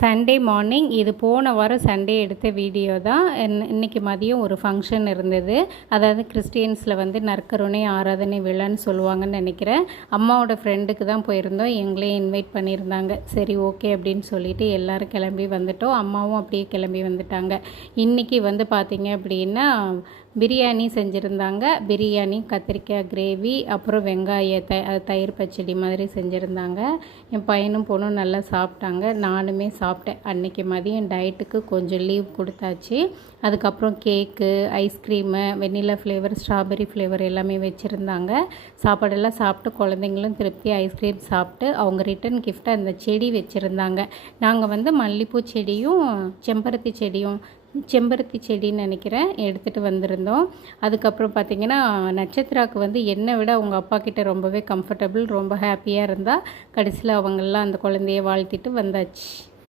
Sunday morning, இது போன வாரம் சண்டே எடுத்த வீடியோ தான். இன்றைக்கி மதியம் ஒரு ஃபங்க்ஷன் இருந்தது. அதாவது கிறிஸ்டியன்ஸில் வந்து நற்கருணை ஆராதனை விழான்னு சொல்லுவாங்கன்னு நினைக்கிறேன். அம்மாவோட ஃப்ரெண்டுக்கு தான் போயிருந்தோம். எங்களையும் இன்வைட் பண்ணியிருந்தாங்க. சரி ஓகே அப்படின்னு சொல்லிட்டு எல்லோரும் கிளம்பி வந்துட்டோம். அம்மாவும் அப்படியே கிளம்பி வந்துட்டாங்க. இன்றைக்கி வந்து பார்த்திங்க அப்படின்னா பிரியாணி செஞ்சுருந்தாங்க. பிரியாணி, கத்திரிக்காய் கிரேவி, அப்புறம் வெங்காய தயிர் பச்சடி மாதிரி செஞ்சுருந்தாங்க. என் பையனும் பொண்ணும் நல்லா சாப்பிட்டாங்க. நானுமே சாப்பிட்டேன். அன்றைக்கி மதியம் டயட்டுக்கு கொஞ்சம் லீவ் கொடுத்தாச்சு. அதுக்கப்புறம் cake, ice cream, vanilla flavour, strawberry flavour எல்லாமே வச்சுருந்தாங்க. சாப்பாடெல்லாம் சாப்பிட்டு குழந்தைங்களும் திருப்தி ஐஸ்கிரீம் சாப்பிட்டு அவங்க ரிட்டன் கிஃப்டாக அந்த செடி வச்சுருந்தாங்க. நாங்கள் வந்து மல்லிகைப்பூ செடியும் செம்பருத்தி செடின்னு நினைக்கிறேன் எடுத்துகிட்டு வந்திருந்தோம். அதுக்கப்புறம் பார்த்திங்கன்னா நட்சத்திராவுக்கு வந்து என்னை விட அவங்க அப்பா கிட்ட ரொம்பவே கம்ஃபர்டபுள், ரொம்ப ஹாப்பியாக இருந்தால் கடைசியில் அவங்கெல்லாம் அந்த குழந்தைய வாழ்த்திட்டு வந்தாச்சு.